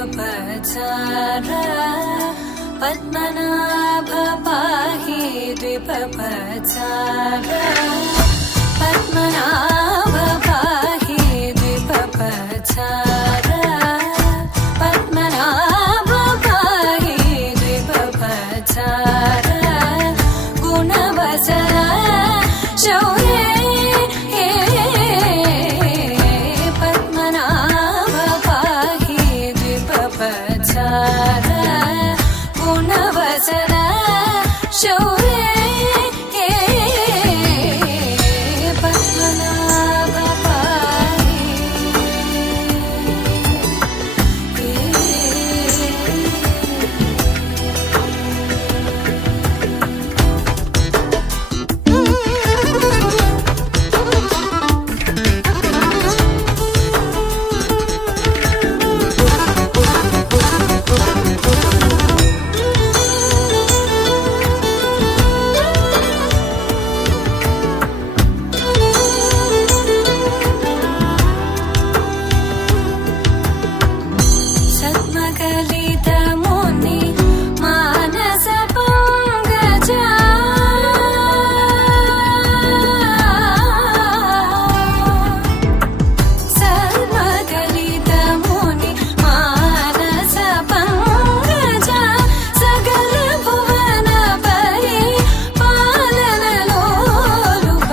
द्विपपचार पद्मनाभ पाहि द्विपपचार पद्मनाभ पाहि द्विपपचार पद्मनाभ पाहि द्विपपचार गुणवचन शौर्ये पद्मनाभ पाहि द्विपपचार गुणवचन शौर्ये पद्मनाभ पाहि सद्मकलितमुनि मानस पंकजा सद्मकलितमुनि मानस पंकजा सकल भुवन परि पालन लोलुप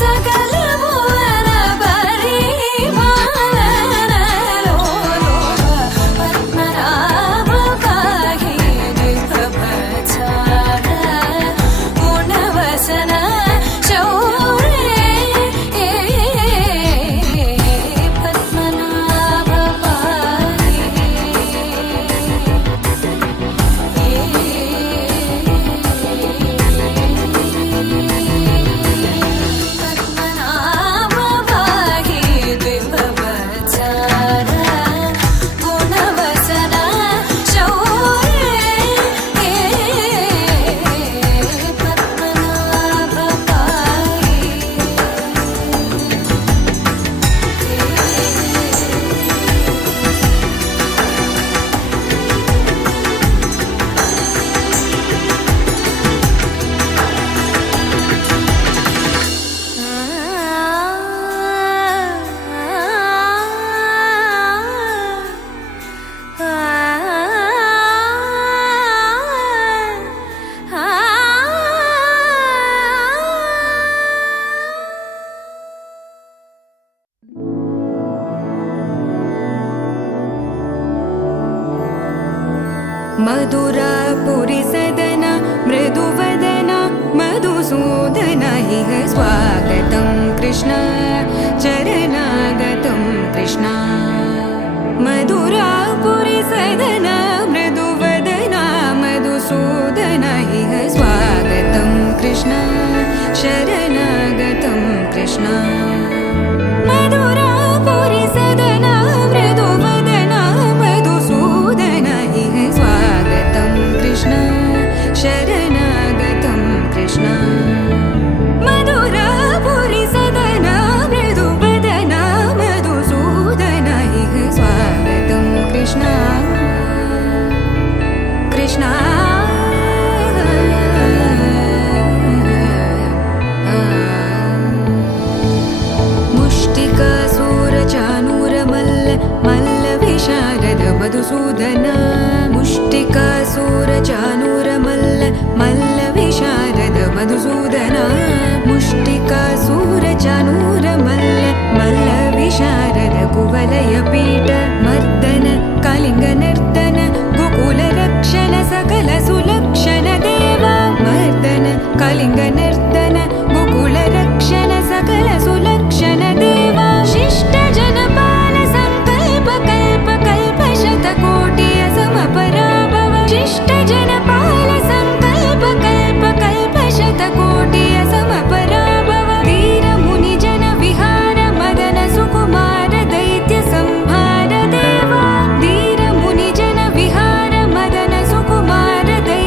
सकल भुवन परि पालन लोलुप पद्मनाभ पाहि द्विपपचार गुणवचन शौर्ये पद्मनाभ पाहि पद्मनाभ पाहि द्विपपचार गुणवचन शौर्ये पद्मनाभ पाहि मधुरापुरी सदन मृदुवदन मधुसूदन इह स्वागतं कृष्ण चरणागतं कृष्ण मधुरापुरी सदन मृदुवदन मधुसूदन इह स्वागतं कृष्ण शरणागतं कृष्ण मधुरापुरी सदन मृदुवदन मधुसूदन इह स्वागतं कृष्ण शरणागतं कृष्ण मधुरापुरी सदन मृदुवदन मधुसूदन इह स्वागतं कृष्ण कृष्ण मुष्टिकासूरचानूरमल्ल मल्लविशारद मधुसूदन मुष्टिकासूरचानूरमल्ल मल्लविशारद मधुसूदन मुष्टिकासूरचानूरमल्ल मल्लविशारद कुवलयपीठ मर्दन कलिङ्गनर्तन गोकुलरक्षण सकल सुलक्षण देवा मर्दन कलिङ्गनर्तन गोकुलरक्षण सकल सुलक्षण देवा शिष्ट जनपाल संकल्प कल्प कल्प शतकोटि असमपराभव शिष्ट जनपाल संकल्प कल्प कल्प शतकोटि असमपराभव धीर मुनि जन विहार मदन सुकुमार दैत्य संहार देवा धीर मुनि जन विहार मदन सुकुमार दैत्य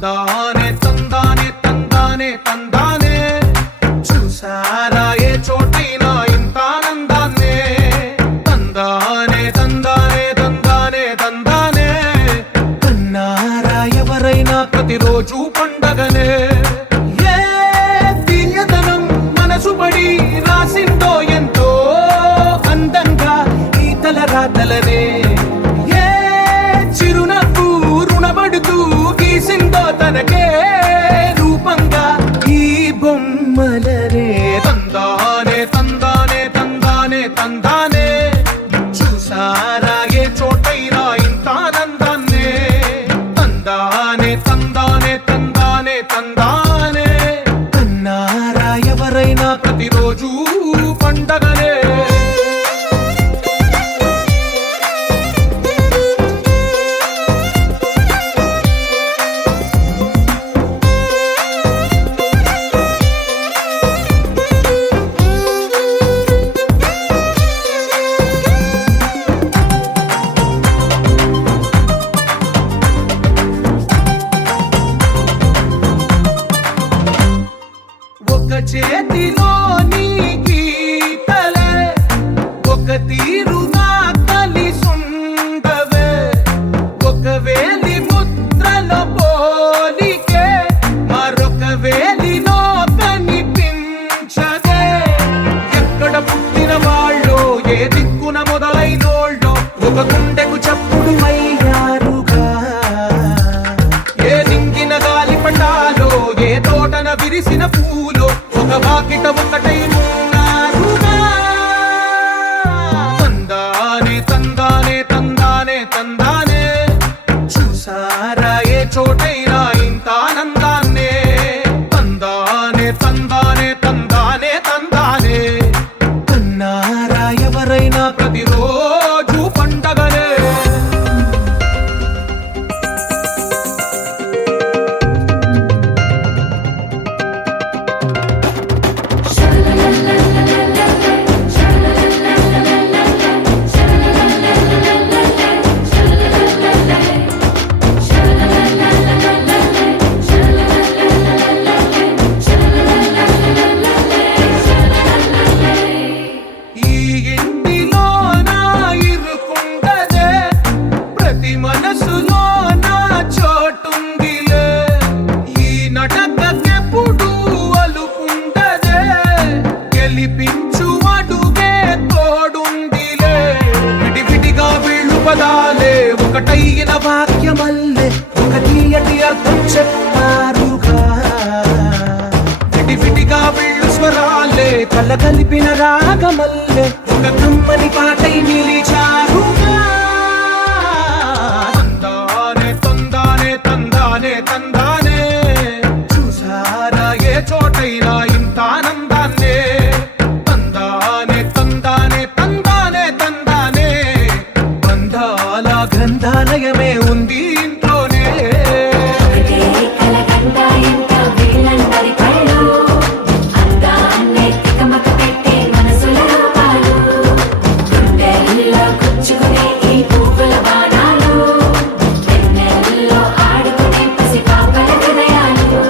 తందానే తందానే తందానే తందానే చూసారా ఏ చోటైనా ఇంత ఆనందాన్నే తందానే తందానే తందానే తందానే కన్నారా ఎవరైనా ప్రతిరోజు పండగనే ఏ తీయదనం మనసు పడి రాసిందో ఎంతో అందంగా ఈ తల రాతలనే ఏ చిరునవ్వు రుణపడుతూ గీసిందో తనకే రూపంగా ఈ బొమ్మలనే తందానే తందానే తందానే తందానే చూసారా ఏ చోటైనా ఇంత ఆనందాన్నే తందానే తందానే తందానే తందానే కన్నారా ఎవరైనా ప్రతిరోజు పండగనే ఒక చేతిలో నీ గీతలే ఒక తీరుగా కలిసుండవే ఒక వేలి ముద్రలో పోలికే మరొక వేలిలో కనిపించదే ఎక్కడ పుట్టిన వాళ్ళో ఏ దిక్కున మొదలైనోళ్ళో ఒక గుండెకు చప్పుడు అయ్యారుగా ఏ దింగిన గాలి పటాలో ఏ తోటన విరిసిన పూలో ఒక వాకిట ఒకటై ఉన్నారుగా తందానే తందానే తందానే తందానే చూసారా ఏ చోటైనా ఇంత ఆనందాన్నే తందానే తందానే తందానే తందానే కన్నారా ఎవరైనా ప్రతిరోజు పండగనే ఈ ఇంటిలో నా ఇరుకుండదే ప్రతి మనసులో నా చోటుందిలే ఈ నటకెప్పుడు అలుకుండదే గెలిపించు అడుగే తోడుందిలే విడివిడిగా వీళ్ళు పదాలే ఒకటైన వాక్యమల్లే ఒక తీయటి అర్థం చెప్పారుగా విడివిడిగా వీళ్ళు స్వరాలే కల కలిపిన రాగమల్లే ఒక కమ్మని పాటై నిలిచారుగా తందానే తందానే తందానే తందానే చూసారా ఏ చోటైనా ఇంత ఆనందాన్నే తందానే తందానే తందానే తందానే బంధాల గ్రంథాలయమే ఉంది ఇంట్లోనే ఒకటే కలగంట ఇంత వీళ్ళందరి కళ్ళు అందాన్నే తికమక పెట్టే మనసుల రూపాలు గుండెల్లో గుచ్చుకునే ఈ పువ్వుల బాణాలు వెన్నెల్లో ఆడుకునే పసిపాపల హృదయాలు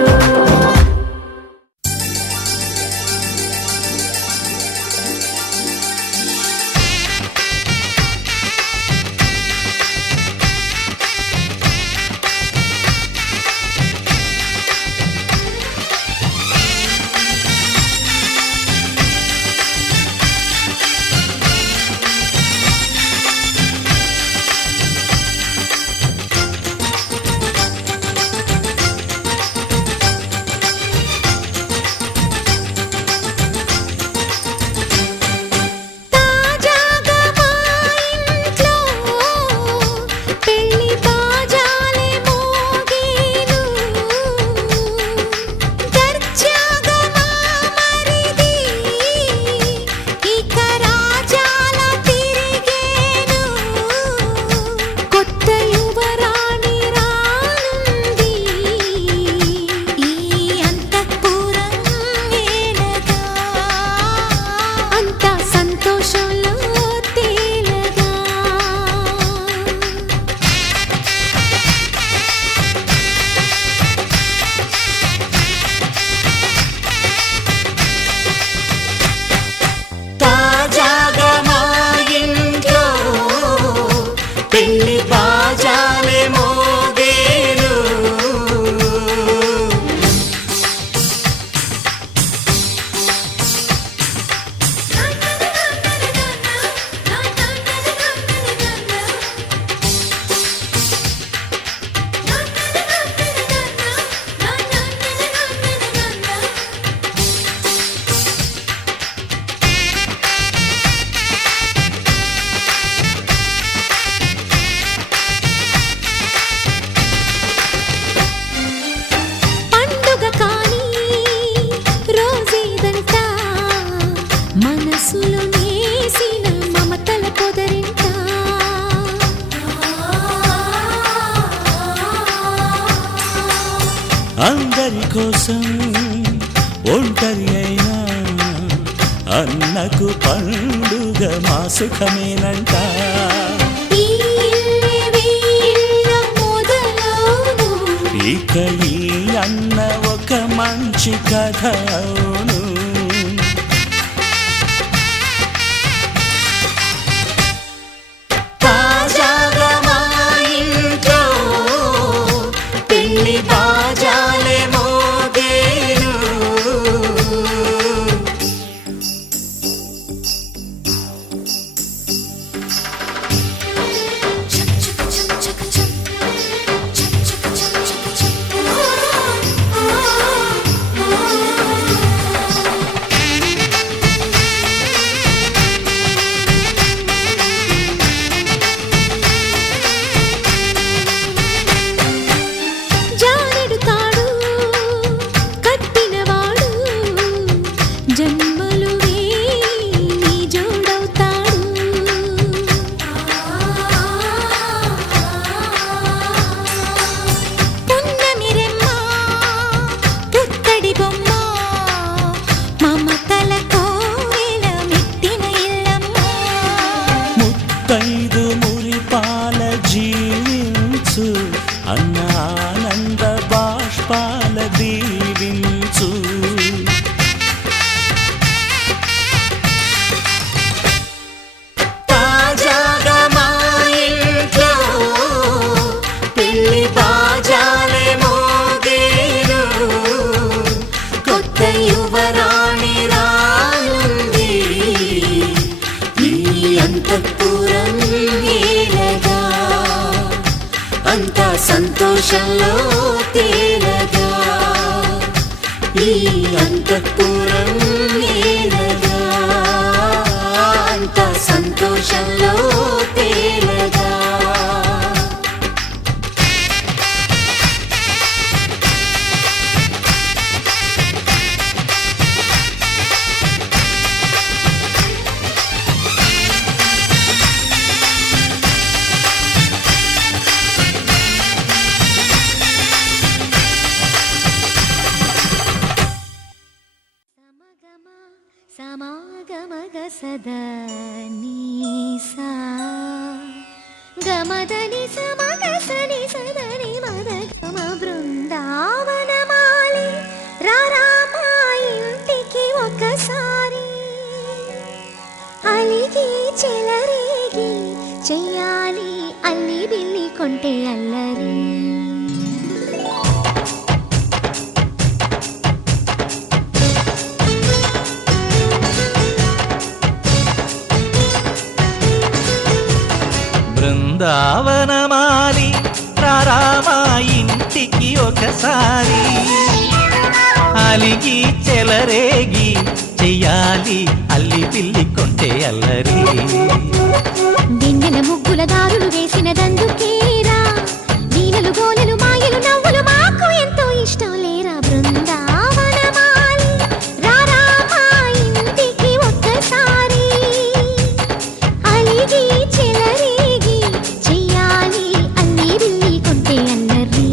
పెళ్లి బాజాలే మోగేను. పండుగ కానీ రోజేదంట మనసులో నేసిన మమతల పొదరింట అందరి కోసం ఒంటరి అయినా అన్నకు పండుగ మా సుఖమేనంట. ఈ ఇల్లే వీళ్ళ మొదలవును ఇక ఈ అన్న ఒక మంచి కథ అవును. తాజాగా మా ఇంట్లో పెళ్లి బాజాలే మోగేను. జానెడు తాడు కట్టినవాడు జన్మలు నీ జోడవుతాడు. పున్నమి రెమ్మ పుత్తడి బొమ్మ మమతల కోవెల మెట్టిన ఇల్లమ్మ. ముత్తైదు మురిపాల జీవించు అన్న ఆనంద బాష్పాల దీవించు. తాజాగా మా ఇంట్లో పెళ్లి బాజాలే మోగేను. కొత్త యువరాణి రానుంది ఈ అంతఃపురం ఏలగా. అంతా సంతోషంలో తేలగా ఈ అంతఃపురం ఏలగా. అంతా సంతోషంలో తేలగా. సమాగమగ సదా నీసా గమదని సమగ సని సదని మద గమ బృందావనమాలి రారామా ఇంటికి ఒకసారి అలిగి చెలరేగి చెయ్యాలి అల్లి బిల్లి కొంటే అల్లరి. బృందావనమాలి రారామా ఇంటికి ఒకసారి అలిగి చెలరేగి చెయ్యాలి అల్లి పిల్లి కొంటే అల్లరి. వెన్నెల ముగ్గుల దారులు వేసినదందుకేరా దీనలు గోలెలు మాయలు నవ్వులు మాకు ఎంతో ఇష్టం లేరా. బృందావనమాలి రారామా ఇంటికి ఒక్కసారి అలిగి చెలరేగి చెయ్యాలి అల్లి బిల్లి కొంటే అల్లరి.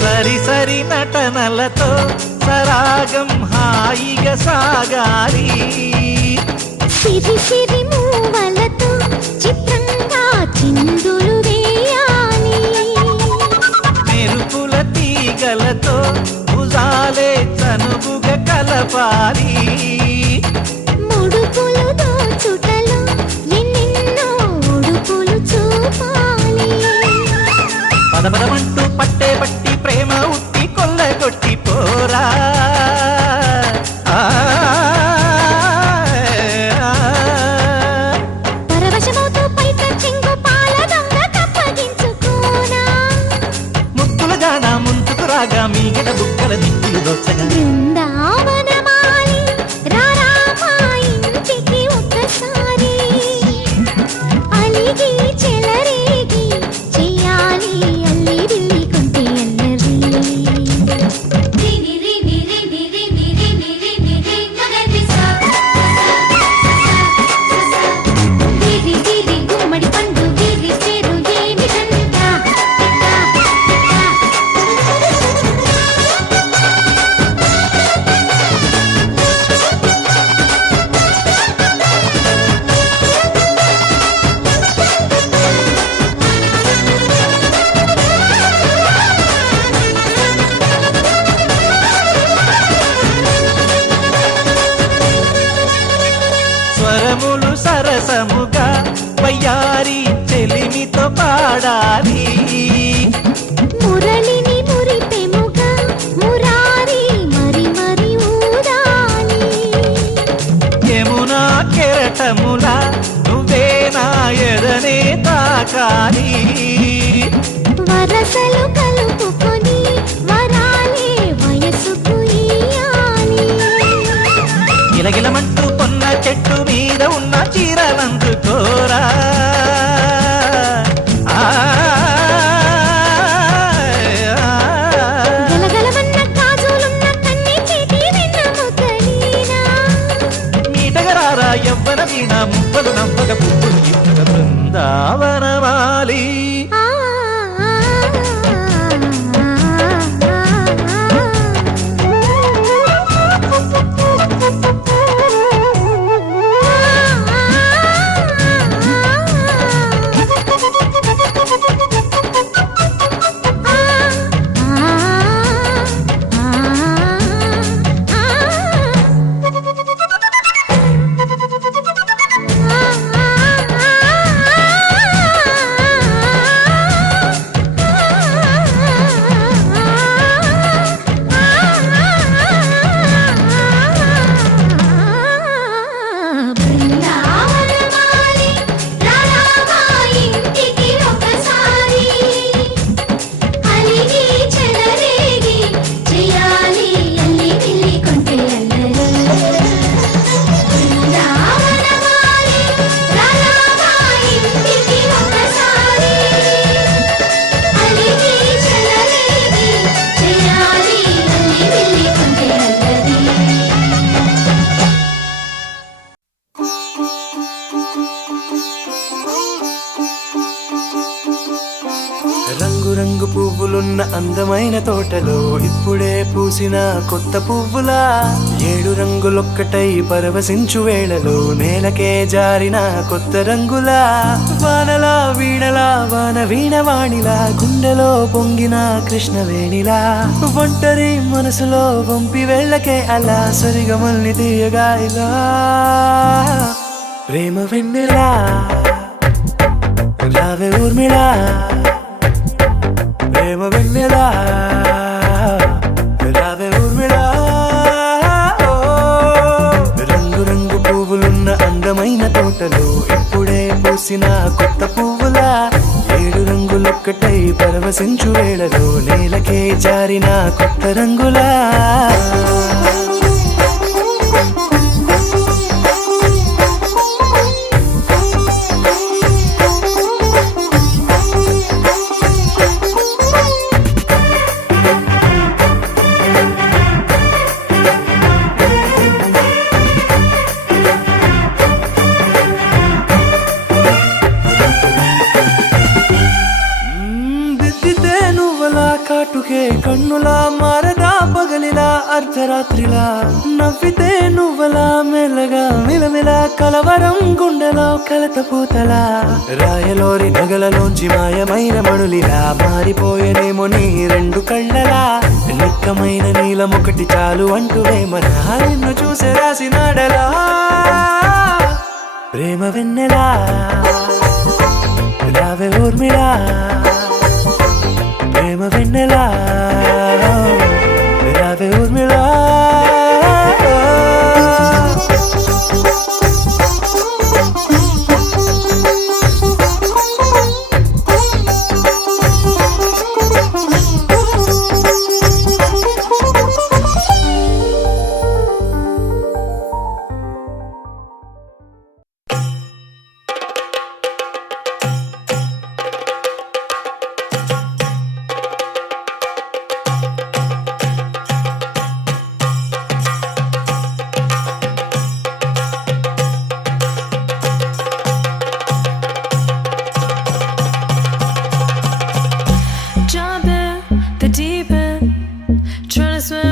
సరి సరి నటనలతో సరాగం హాయి హాయిగా సాగాలి సిరి సిరి మూవలతో చిత్రంగా చిందులు వేయాలి మెరుపుల తీగలతో భుజాలే చనువుగా కలపాలి ముడుపులు దోచుటలో ఎన్నెన్నో ఉడుపులు చూపాలి పదపదమంటూ పట్టే పట్టి ప్రేమ ఉట్టి కొల్లగొట్టి పోరా పరవశమవుతూ పైట చెంగు పాల దొంగ కప్పగించుకోనా ముక్కుల జాన ముందుకు రాగా మీగడ బుక్కల దిక్కులు దోచగా బృందావనమాలి రారా మా ఇంటికి ఒక్కసారి అలిగి చెలరేగి చెయ్యాలి అల్లి బిల్లి కొంటే అల్లరి గుమ్మడి పండు గిరి చేరు ఏమిటంట స్వరములు సరసముగా వయ్యారి చెలిమితో పాడాలి మురళిని మురిపెముగా మురారి మరి మరి ఊదాలి యమునా కెరటముల నువ్వే నా ఎదనే తాకాలి వరసలు కలుపుకొని వరాలే వయసుకు ఇయ్యాలి గిలగిలమంటూ పొన్న చెట్టు మీద ఉన్న చీరలందుకోరా గలగలమన్న కాజులున్న కన్ని చేతి వెన్న ముద్దలీనా మీటగరారా ఎవ్వన వీణ మువ్వలు నవ్వక పువ్వులు ఇవ్వక బృందావనమాలి ఆ బృందావనమాలి రారా మా ఇంటికి ఒకసారి అలిగి చెలరేగి చెయ్యాలి అల్లి బిల్లి కొంటే అల్లరి బృందావనమాలి రారా మా ఇంటికి ఒకసారి అలిగి చెలరేగి చెయ్యాలి అల్లి బిల్లి కొంటే అల్లరి రంగు పువ్వులున్న అందమైన తోటలో ఇప్పుడే పూసిన కొత్త పువ్వులా 7 రంగులొక్కటై పరవశించు వేళలో నేలకే జారిన కొత్త రంగులా వానలా వీణలా వాన వీణవాణిలా గుండెలో పొంగిన కృష్ణవేణిలా ఒంటరి మనసులో వంపి వెళ్ళకే అలా సరిగమల్ని తీయగా ఇలా ప్రేమ వెన్నెలా రావే ఊర్మిళా ప్రేమ వెన్నెలా రావే ఊర్మిళా రంగు రంగు పువ్వులున్న అందమైన తోటలో ఇప్పుడే పూసిన కొత్త పువ్వులా 7 రంగులొక్కటై పరవశించు వేళలో నేలకే జారిన కొత్త రంగులా కాటుకే కన్నులా మారదా పగలిలా అర్ధ అర్ధరాత్రిలా నవ్వితే నువ్వలా మెల్లగా మిలమిలా కలవరం గుండెలో కలత పూతలా రాయలోరి నగలలోంచి మాయమైన మణులిలా మారిపోయేనేమో నీ రెండు కళ్ళలా నిక్కమైన నీలం ఒకటి చాలు అంటూ వేమనా నిన్ను చూసే రాసినాడలా ప్రేమ వెన్నెలా రావే ఊర్మిళా ప్రేమ వెన్నెలా రావే Urmila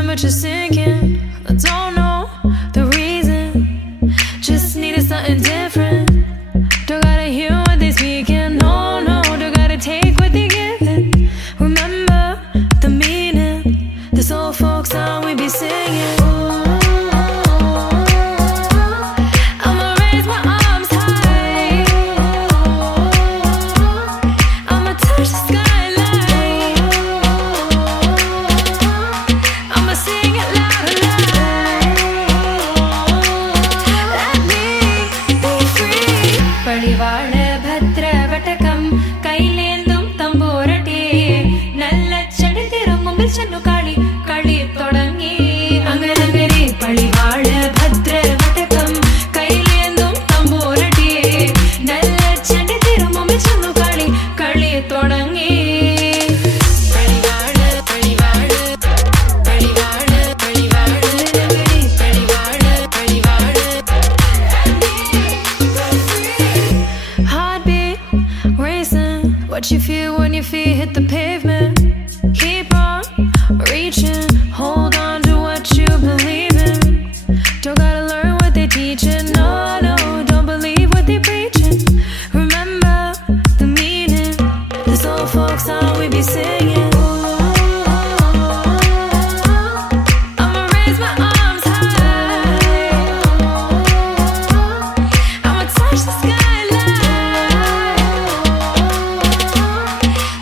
but you're sinking. I don't know the reason. Just needed something different. Don't gotta hear what they speaking. No, no, don't gotta take what they giving. Remember the meaning. This old folk song we be singing. I'ma raise my arms high. I'ma touch the skyline. I'ma sing it loud and loud. Let me be free. പടിവാള ഭദ്രവടകം കൈലേന്തും തമ്പൂരട്ടി നല്ല ചെടി തിരുമുമ്പിൽ ചെന്നു കളി കളി തുടങ്ങി അങ്ങനെ പടിവാള ഭദ്രവടകം കൈലേന്തും തമ്പൂരട്ടി നല്ല ചെടി തിരുമുമ്പിൽ ചെന്നു കളി കളി തുടങ്ങി Heartbeat racing. What you feel when your feet hit the pavement? Keep on reaching. Hold on to what you believe in. Don't gotta learn what they teaching. No, no, don't believe what they preaching. Remember the meaning. This old folk song we be singing. I'ma raise my arms high. I'ma touch the skyline.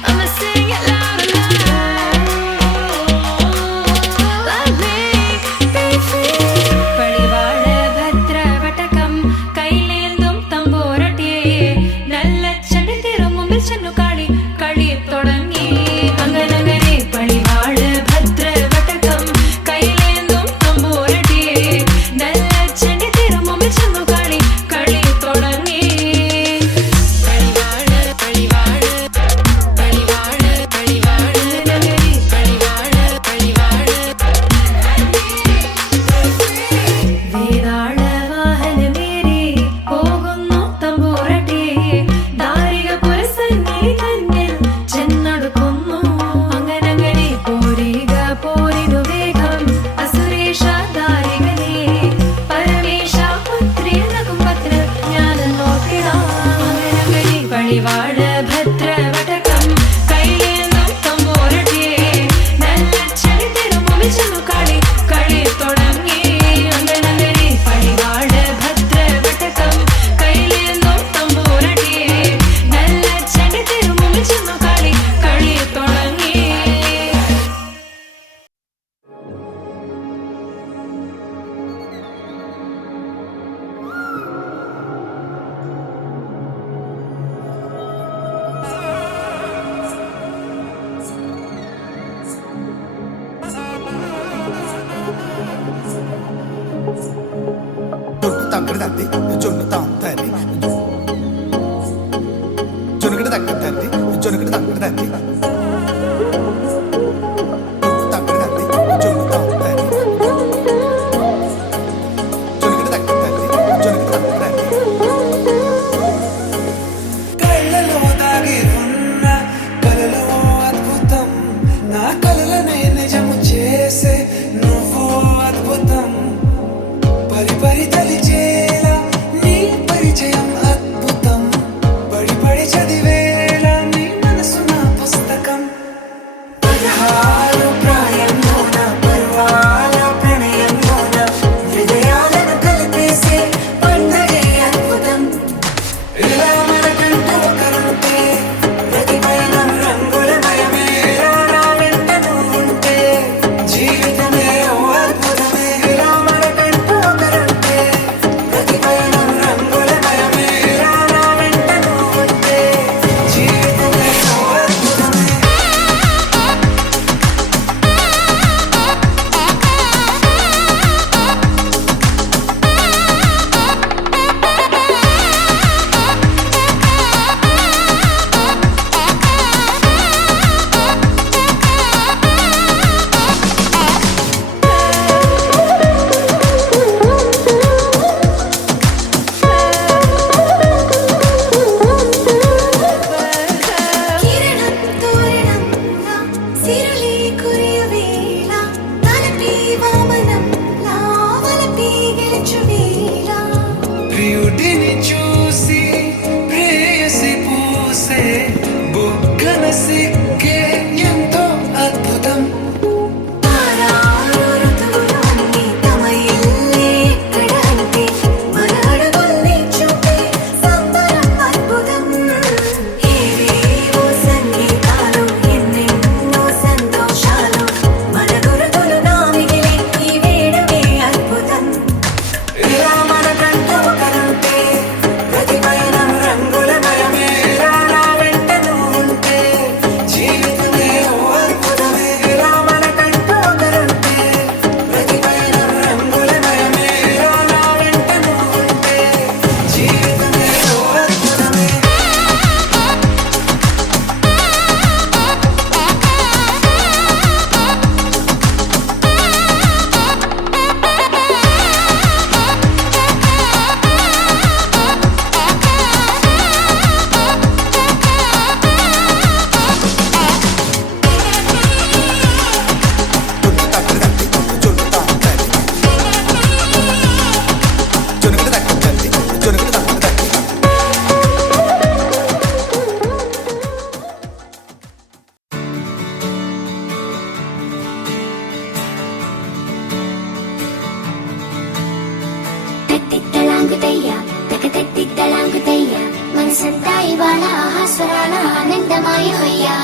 I'ma sing it loud and loud. Let me be free. പടിവാള ഭദ്രവടകം കൈലേന്തും തമ്പൂരട്ടി നല്ല ചെടി തിരുമുമ്പിൽ ചെന്നു കളി കളി തുടങ്ങി അങ്ങനെ പടിവാള ഭദ്രവടകം കൈലേന്തും തമ്പൂരട്ടി നല്ല ചെടി തിരുമുമ്പിൽ ചെന്നു കളി കളി തുടങ്ങി വേതാള വാഹനമേറി പോകുന്നു തമ്പൂരട്ടി ദാരിക പുരസന്നിധി തന്നിൽ ചെന്നടുക്കുന്നു അങ്ങനെ പോരിക പോരിതു വേഗം അസുരേഷ ദാരികനെ പരമേശ പുത്രിയനകും പത്ര ഞാൻ നോക്കിടാം അങ്ങനെ പടിവാള ഭദ്രവടകം കൈലേന്തും തമ്പൂരട്ടി നല്ല ചെടി തിരുമുമ്പിൽ ചെന്നു കളി കളി തുടങ്ങി അങ്ങനെ പടിവാള ഭദ്രവടകം കൈലേന്തും തമ്പൂരട്ടി നല്ല ചെടി തിരുമുമ്പിൽ ചെന്നു കളി കളി തുടങ്ങി తగ్గడు తద్ది జొన్ను తాంతది జొనుగడు తగ్గడు తద్ది జొనుగడు తగ్గడు తద్ది తగ్గడు తద్ది జొన్ను తాంతది జొనుగడు తగ్గడు తద్ది జొనుగడు తగ్గడు తద్ది కళ్ళలో దాగి ఉన్న కలలో అద్భుతం నా కలలనే నిజము చేసే నువ్వు ప్రియుడిని చూసి ప్రేయసి పూసే బుగ్గన సిగ్గే ఎంతో అద్భుతం. మనసంతా ఇవాళ ఆహాస్వరాల ఆనందమాయమయ్యా.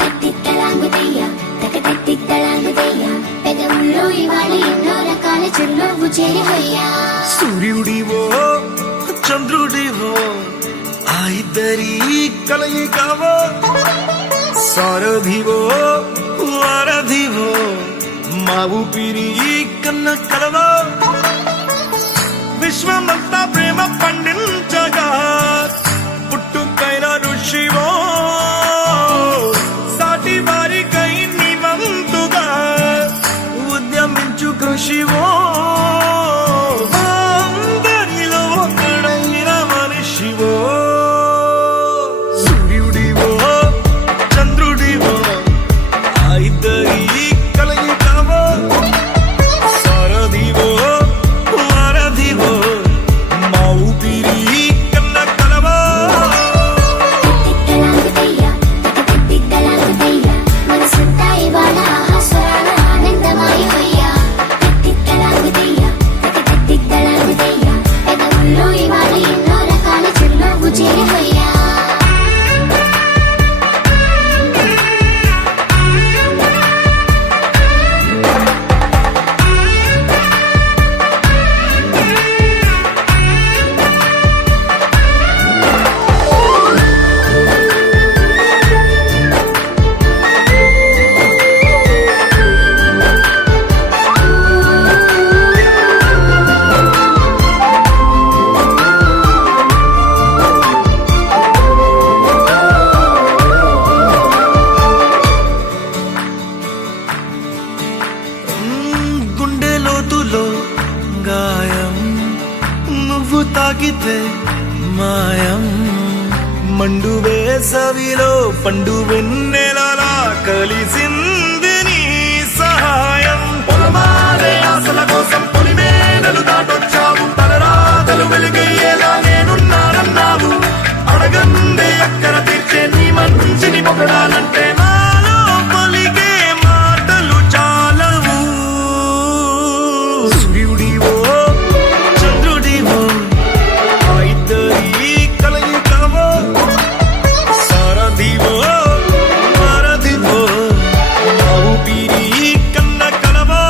తట్టిత్తలాంగుతయ్యా తకతట్టిత్తలాంగుతయ్యా పెదవుల్లో ఇవాళ ఎన్నో రకాల చిరునవ్వు చేరివయ్యా. సూర్యుడివో చంద్రుడివో ఆ ఇద్దరి కలయికవో సారథివో వారధివో మా ఊపిరి కన్న కలవో విశ్వమంతా ప్రేమ పండించగా పుట్టుకైన ఋషివో సాటి వారికై నివంతుగా ఉద్యమించు కృషివో అందరిలో ఒకడైన మనిషివో సూర్యుడివో చంద్రుడివో ఆ ఇద్దరి కలయికవో సారథివో వారధివో మా ఊపిరి కన్న కలవో తట్టిత్తలాంగుతయ్యా తకతట్టిత్తలాంగుతయ్యా మనసంతా ఇవాళ ఆహాస్వరాల ఆనందమాయమయ్యా. తట్టిత్తలాంగుతయ్యా తకతట్టిత్తలాంగుతయ్యా పెదవుల్లో ఇవాళ ఎన్నో రకాల చిరునవ్వు చేరివయ్యా. గుండె లోతులో గాయం నువ్వు తాకితే మాయం మండు వేసవిలో పండు వెన్నెలలా కలిసింది నీ సహాయం పొలమారే ఆశల కోసం పొలిమేనలు దాటొచ్చావు తలరాతలు వెలుగయ్యేలా నేనున్నానన్నావు అడగందే అక్కర తీర్చే నీ మంచిని పొగడాలంటే నాలో పలికే మాటలు చాలవు సూర్యుడివో చంద్రుడివో ఆ ఇద్దరి కలయికవో సారథివో వారధివో మా ఊపిరి కన్న కలవో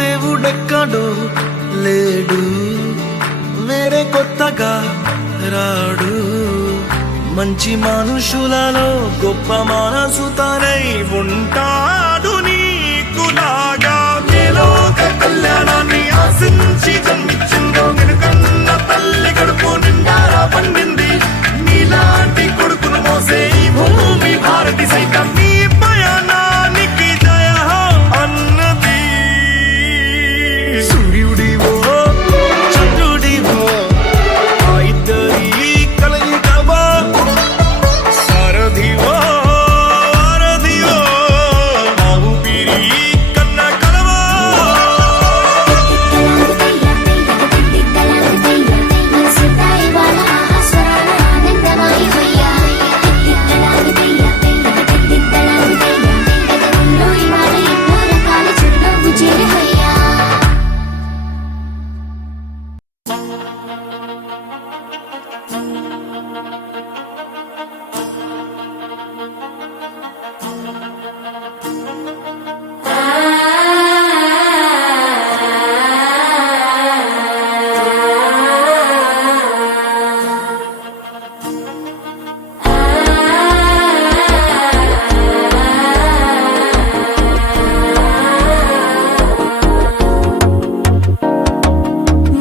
దేవుడెక్కడో లేడు వేరే కొత్తగా రాడు మంచి మనుషులలో గొప్ప మనసు తనై ఉంటాడు నీకులాగా మేలోక కళ్యాణాన్ని ఆశించి జన్మించిందో వెనుకన్న తల్లి కడుపు నిండారా పండింది నీలాంటి కొడుకును మోసే ఈ భూమి భారతి సైతం నీ పయనానికి జయ అన్నది సూర్యుడివో చంద్రుడివో ఆ ఇద్దరి కలయికవో సారథివో వారధివో ఆ ఊపిరి కన్న కలవో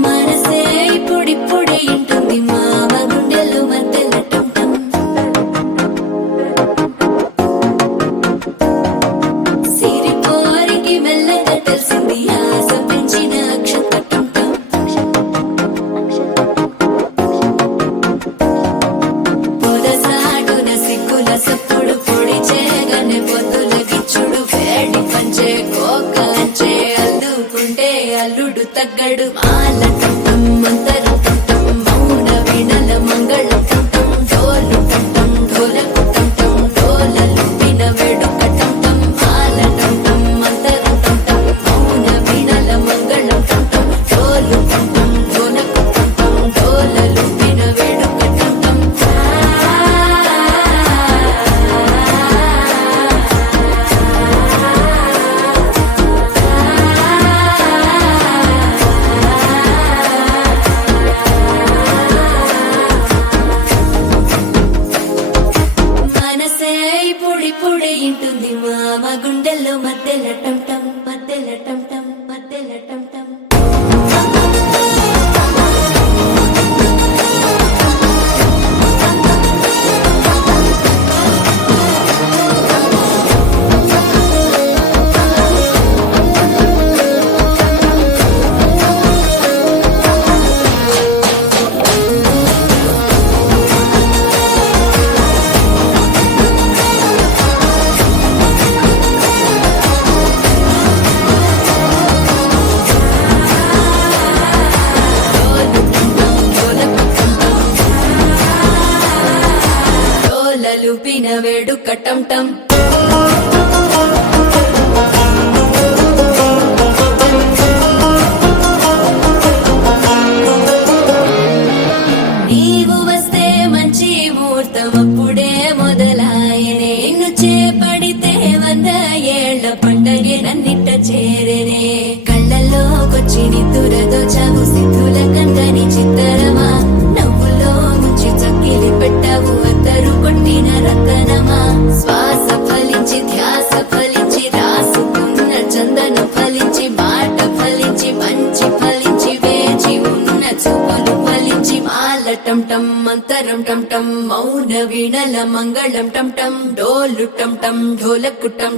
మనసే ఇప్పుడిప్పుడే ఇంటుంది మామ గుండెలు మధ్యలో టం సిరిపోరికి మెల్లగా తెలిసింది ఆశ పెంచిన అక్షత టం పొదసాటున సిగ్గుల సప్పుడు పొడి చేయగానే పొద్దుల గిచ్చుడు వేడి పంచే కోకలంచే అల్లుకుంటే అల్లుడు తగ్గడు మాల టం మంతరం టం మౌన వినల మంగళం టం డోలు టం ఢోలకు టం డోలలు విన వేడుక టం మాల టం మంతరం టం మౌన వినల మంగళం టం డోలు టం ఢోలకు టం డోలలు విన వేడుక టం మనసే ఇప్పుడిప్పుడే ఇంటుంది మామ గుండెల్లో మధ్యలో టం మధ్యలో టం మధ్యలో టం డోలలు పిన వేడుక టం నీవు వస్తే మంచి ముహూర్తం అప్పుడే మొదలాయనే నిన్ను చేపడితే 100 ఏళ్ల పండగే నన్నిట్ట చేరనే కళ్ళల్లోకొచ్చి నిద్దురదోచావు సిద్ధుల కందని చిత్తరమా నవ్వులో ముంచి చక్కిలి పెట్టావు అద్దరు కొట్టిన రతనమా శ్వాస ఫలించి ధ్యాస ఫలించి రాసుకున్న చందన ఫలించి మాట ఫలించి మంచి ఫలించి వేచి ఉన్న చూపులు ఫలించి మాల టం మంతరం టం మౌన వీణల మంగళం టం డోలు టం ఢోలకు టం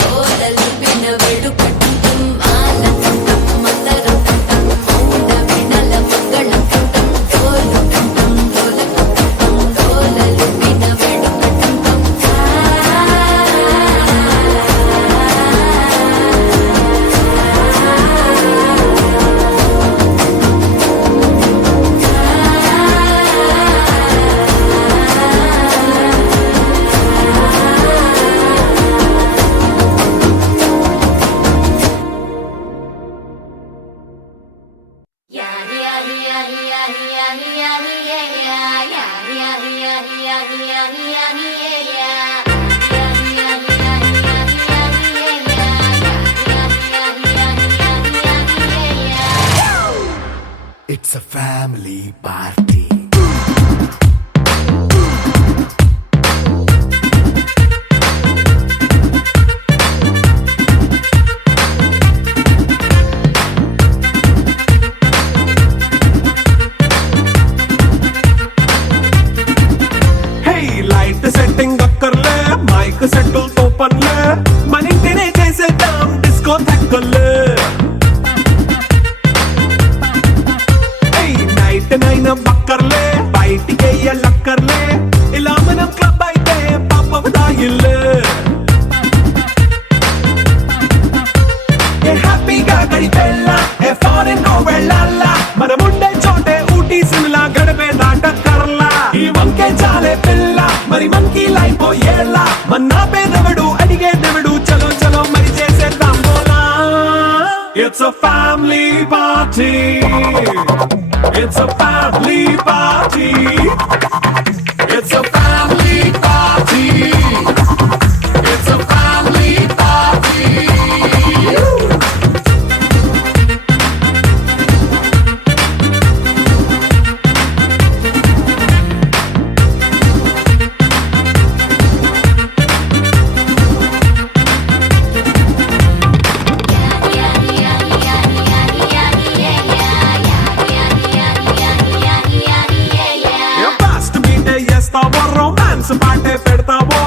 డోలలు విన వేడుక టం మాల టం మంతరం టం మౌన వీణల మంగళం టం డోలు టం ఢోలకు టం డోలలు విన వేడుక టం లైట్ సెట్టింగ్ అక్కర్లే మైక్ సెట్టులతో పనులే మన ఇంటినే చేసేద్దాం డిస్కో తక్కర్లే నైట్ నైన్ బక్కర్లే బయటికి వెయ్యలక్కర్లే ఇలా మనం క్లబ్ అయితే పాప దాయిల్లే హ్యాపీగా గడిపెళ్ళ ఏ ఫారెన్ నో వెళ్ళాల మనం ఉండే చోటే ఊటీ సిమ్లా గడిపే దాటక్కర్లా ఈ వంకే చాలే పిల్ల మరి మనకి లైఫ్ ఏళ్ళ మన్నా పేదవడు అడిగేదెవడు చలో చలో మరి చేసేద్దాం బోలా it's a family party it's a family party it's a family party it's a family party romance పాటే పెడతావో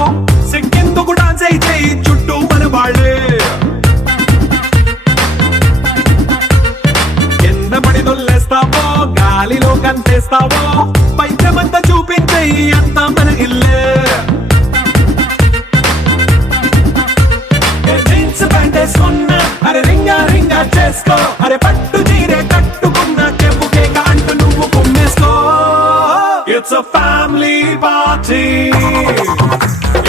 సిగ్గెందుకు డాన్స్ అయితే చుట్టూ మన వాళ్ళే కింద పడి దొల్లేస్తావో గాలిలో కంటేస్తావో పైచమంతా చూపించే అంతా మన ఇల్లే జీన్స్ ప్యాంట్ వేసుకున్నా అరే రింగా రింగా చేసుకో అరే పట్టు చీరే కట్టుకున్న చెప్పుకే అంటూ నువ్వు కుమ్మేసుకో It's a family party.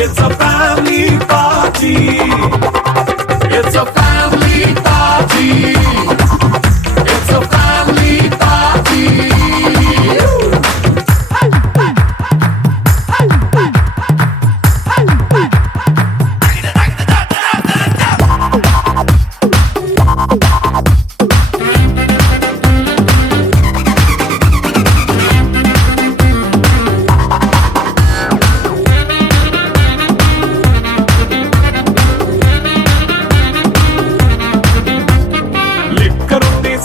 It's a family party. It's a family party. It's a family party.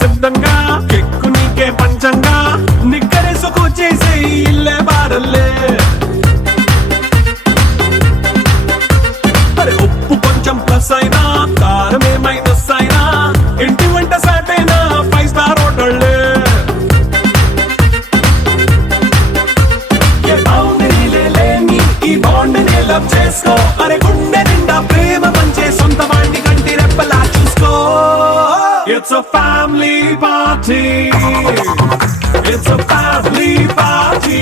సిద్ధంగా కెక్కు నీకే పంచంగా నిక్కరేసుకు చేసే ఇల్లే బారల్లే అరే ఉప్పు కొంచెం ప్లస్ అయినా కారమే మైనస్ అయినా ఇంటి వంట సాటైనా 5 స్టార్ హోటళ్ళే ఏ బౌండరీలే లేని ఈ బాండ్ని లవ్ చేసుకో అరే గుండె నిండా ప్రేమ పంచే సొంత వాణ్ణి కంటి రెప్పలా చూసుకో It's a family party. It's a family party.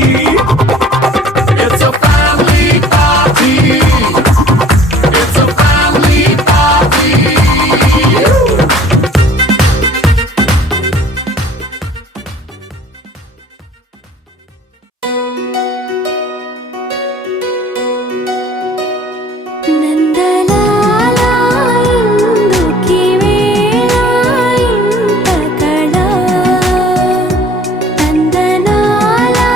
It's a family party. It's a family party. నందలాలా ఇందుకి వేళ ఇంత కళ నందనాలా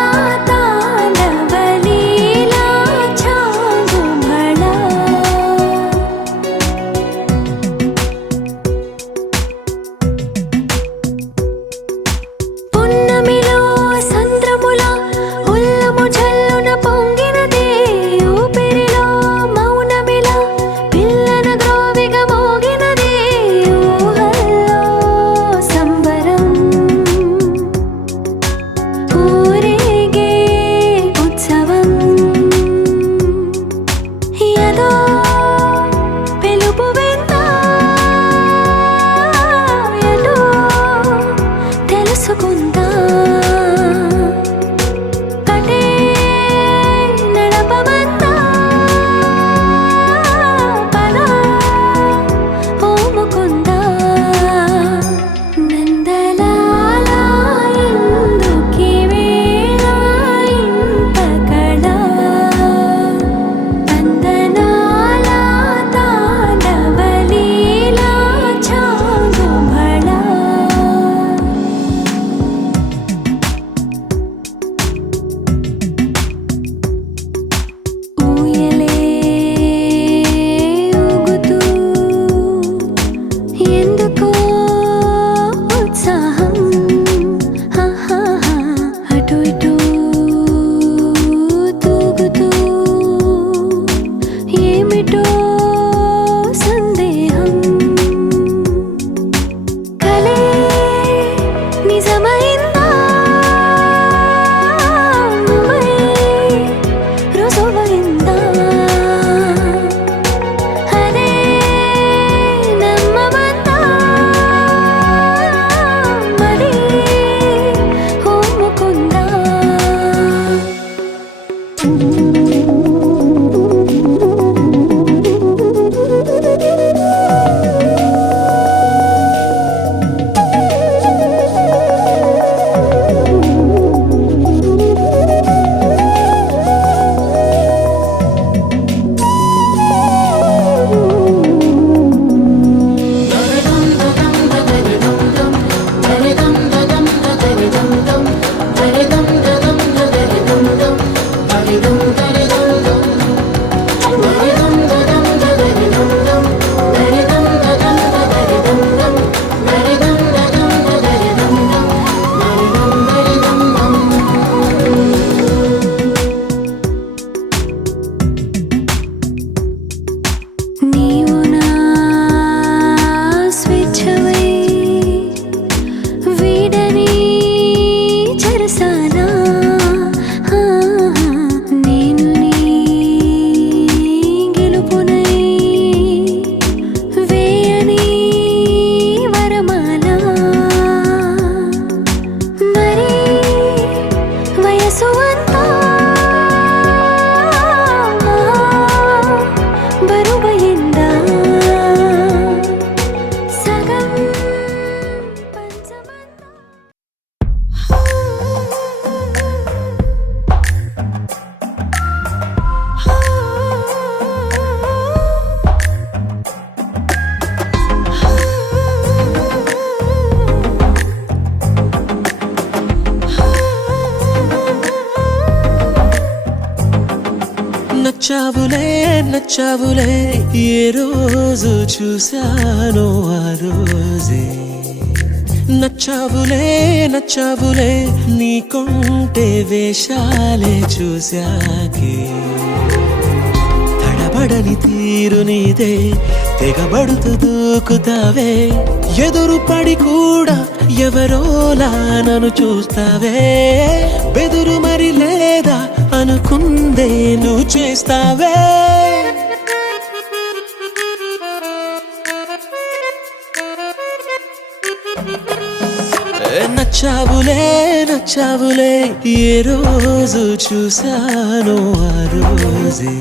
నచ్చావులే నచ్చావులే ఏ రోజు చూశానో ఆ రోజే నచ్చావులే నచ్చావులే నీకుంటే వేషాలే చూశాకే తడబడని తీరు నీదే తెగబడుతూ దూకుతావే ఎదురు పడి కూడా ఎవరోలా నన్ను చూస్తావే బెదురు మరి లేదా అనుకుందే నువ్వు చేస్తావే నచ్చావులే నచ్చావులే ఏ రోజు చూశానో ఆ రోజే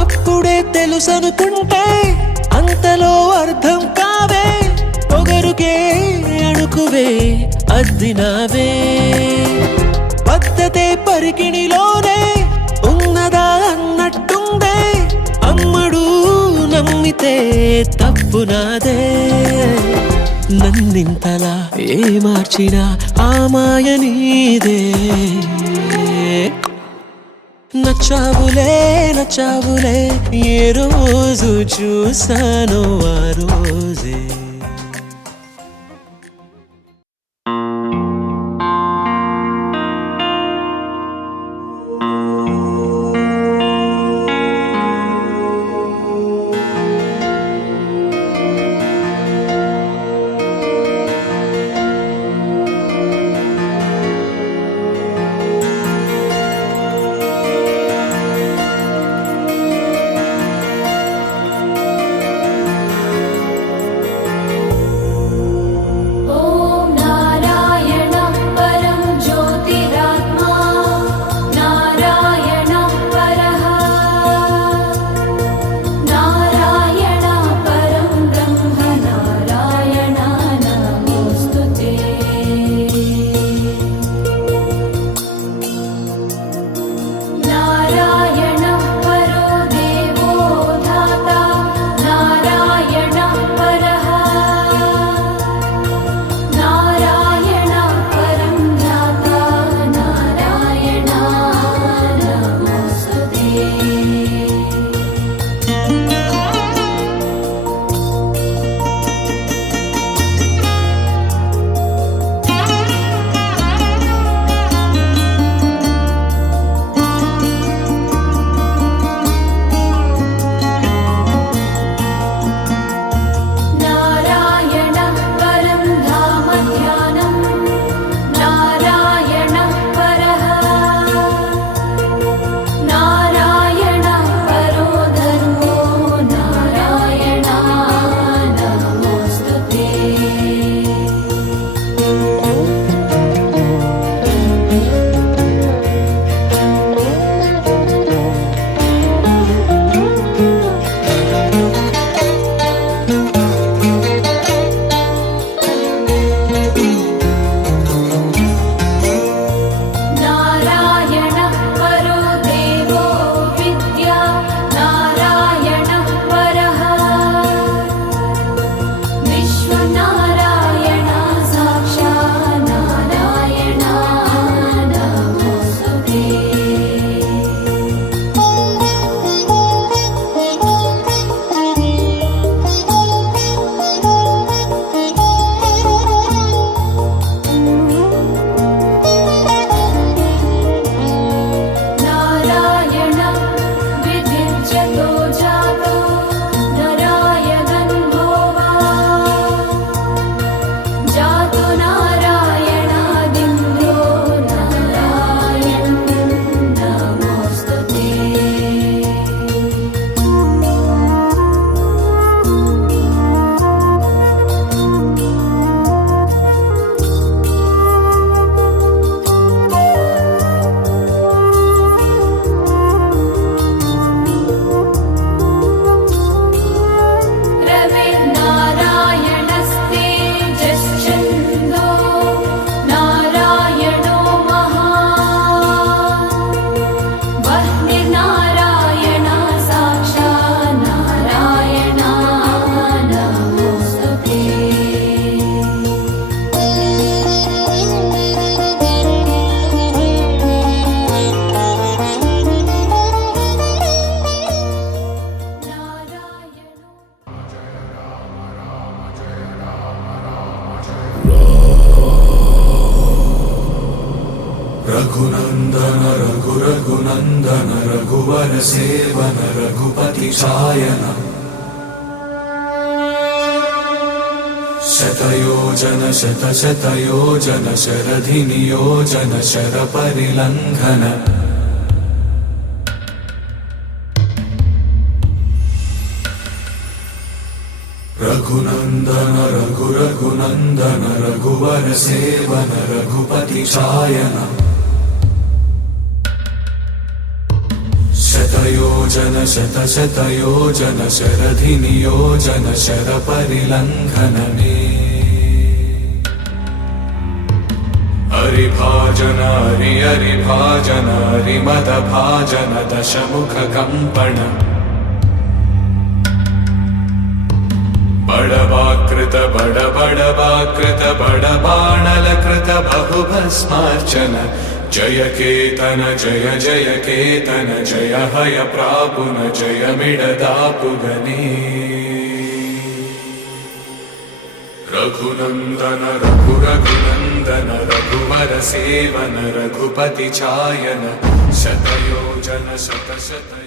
అప్పుడే తెలుసనుకుంటే అంతలో అర్థం కావే పొగరుకే అణుకువే అద్దినావే పద్ధతే పరికిణిలోనే ఉన్నదా అన్నట్టుందే అమ్మడు నమ్మితే తప్పు నాదే నన్నింతలా ఏ మార్చినా ఆ మాయ నీదే నచ్చావులే నచ్చావులే ఏ రోజు చూశానో ఆ రోజే रघुनंदन रघु रघुनंदन रघुवर सेवन रघुपति शायन शतयोजन शतशतयोजन शरधि नियोजन शर परिलंघन रघुनंदन रघु रघुनंदन रघुवर सेवन रघुपति शायन शतयोजन शतशतयोजन शरधि नियोजन शर परिलंघन हरिभाजन हरिभाजन हरिमद भाजन दशमुख कंपन बड़वाकृत बड़वाकृत बड़बाणलकृत बहुभस्मार्चन जय केतन जय जय केतन जय हय प्रापुन जय मिडदापुगने रघुनंदन रघु रघुनंदन रघुवर सेवन रघुपति चायन शतयोजन शतशत